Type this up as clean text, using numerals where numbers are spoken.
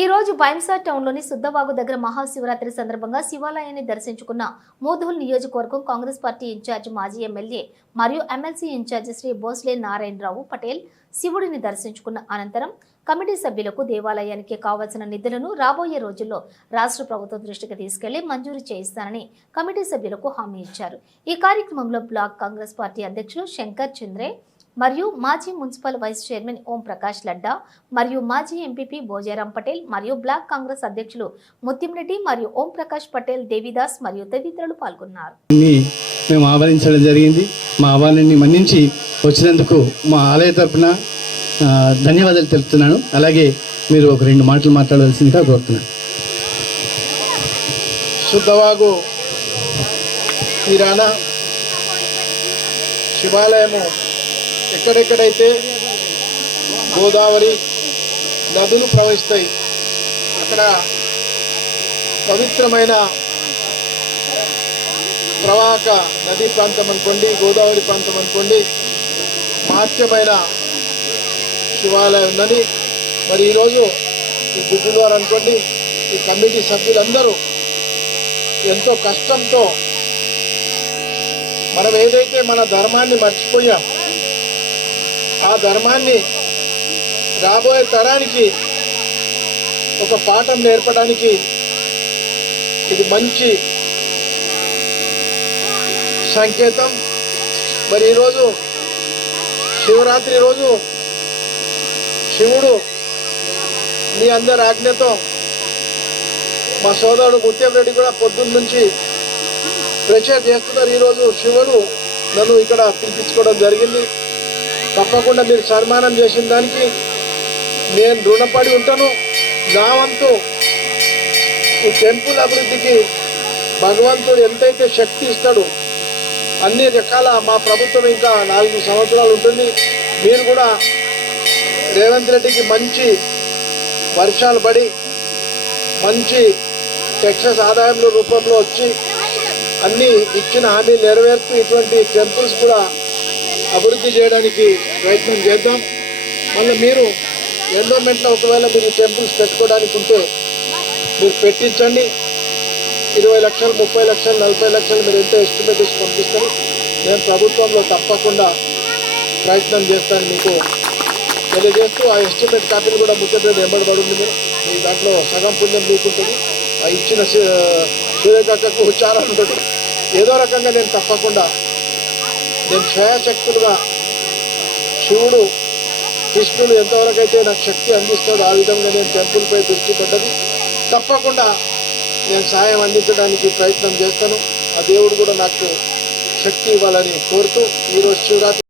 ఈ రోజు బైంసా టౌన్లోని సుద్దవాగు దగ్గర మహాశివరాత్రి సందర్భంగా శివాలయాన్ని దర్శించుకున్న మోదూల్ నియోజకవర్గం కాంగ్రెస్ పార్టీ ఇన్ఛార్జ్ మాజీ ఎమ్మెల్యే మరియు ఎమ్మెల్సీ ఇన్ఛార్జ్ శ్రీ భోస్లే నారాయణరావు పటేల్ శివుడిని దర్శించుకున్న అనంతరం కమిటీ సభ్యులకు దేవాలయానికి కావాల్సిన నిధులను రాబోయే రోజుల్లో రాష్ట్ర ప్రభుత్వం దృష్టికి తీసుకెళ్లి మంజూరు చేయిస్తానని కమిటీ సభ్యులకు హామీ ఇచ్చారు। ఈ కార్యక్రమంలో బ్లాక్ కాంగ్రెస్ పార్టీ అధ్యక్షులు శంకర్ చంద్రే మరియు మాజీ municipal vice chairman Om Prakash లడ్డా మరియు మాజీ ఎంపీపీ భోజారాం పటేల్ మరియు బ్లాక్ కాంగ్రెస్ అధ్యక్షులు ముత్యంరెడ్డి మరియు ఓం ప్రకాష్ పటేల్ దేవిదాస్ మరియు తదితరులు పాల్గొన్నారు। మేము ఆహ్వానించడం జరిగింది। మా ఆహ్వానాన్ని మన్నించి వచ్చినందుకు మా ఆలయ తరపున ధన్యవాదాలు తెలుపుతున్నాను। అలాగే మీరు ఒక రెండు మాటలు మాట్లాడవలసిందిగా కోరుతున్నాను। శుద్ధవాగు తీరాన శివాలయము ఎక్కడెక్కడైతే గోదావరి నదులు ప్రవహిస్తాయి అక్కడ పవిత్రమైన ప్రవాహక నదీ ప్రాంతం అనుకోండి, గోదావరి ప్రాంతం అనుకోండి, మహత్యమైన శివాలయం ఉందని మరి ఈరోజు ఈ గుడ్డివారు అనుకోండి, ఈ కమిటీ సభ్యులందరూ ఎంతో కష్టంతో మనం ఏదైతే మన ధర్మాన్ని మర్చిపోయాం ఆ ధర్మాన్ని రాబోయే తరానికి ఒక పాఠం నేర్పడానికి ఇది మంచి సంకేతం। మరి ఈరోజు శివరాత్రి రోజు శివుడు మీ అందరి ఆజ్ఞతో మా సోదరుడు ముత్యంరెడ్డి కూడా పొద్దున్న నుంచి ప్రచారం చేస్తున్నారు। ఈరోజు శివుడు నన్ను ఇక్కడ పిలిపించుకోవడం జరిగింది। తప్పకుండా మీరు సన్మానం చేసిన దానికి నేను రుణపడి ఉంటాను। నా వంతు ఈ టెంపుల్ అభివృద్ధికి భగవంతుడు ఎంతైతే శక్తి ఇస్తాడో అన్ని రకాల మా ప్రభుత్వం ఇంకా 4 సంవత్సరాలు ఉంటుంది। మీరు కూడా రేవంత్ రెడ్డికి మంచి వర్షాలు పడి మంచి టెక్సెస్ ఆదాయంలో రూపంలో వచ్చి అన్ని ఇచ్చిన హామీలు నెరవేరుతూ ఇటువంటి టెంపుల్స్ కూడా అభివృద్ధి చేయడానికి ప్రయత్నం చేద్దాం। మళ్ళీ మీరు ఎండోమెంట్లో ఒకవేళ మీరు టెంపుల్స్ పెట్టుకోవడానికి ఉంటే మీరు పెట్టించండి। 20 లక్షలు, 30 లక్షలు, 40 లక్షలు మీరు ఎంత ఎస్టిమేట్ ఇచ్చి పంపిస్తారు, నేను ప్రభుత్వంలో తప్పకుండా ప్రయత్నం చేస్తాను మీకు తెలియజేస్తూ ఆ ఎస్టిమేట్ కాపీలు కూడా ముఖ్యమంత్రి ఎంబడబడి ఉంది। మీ దాంట్లో సగం పుణ్యం మీకుంటుంది, ఆ ఇచ్చిన సూర్యకక్కకు చాలా ఉంటుంది। ఏదో రకంగా నేను తప్పకుండా నేను క్షయశక్తులుగా శివుడు కృష్ణుడు ఎంతవరకు అయితే నాకు శక్తి అందిస్తాడో ఆ విధంగా నేను టెంపుల్పై దృష్టి పెట్టది తప్పకుండా నేను సాయం అందించడానికి ప్రయత్నం చేస్తాను। ఆ దేవుడు కూడా నాకు శక్తి ఇవ్వాలని కోరుతూ ఈరోజు శివరాత్రి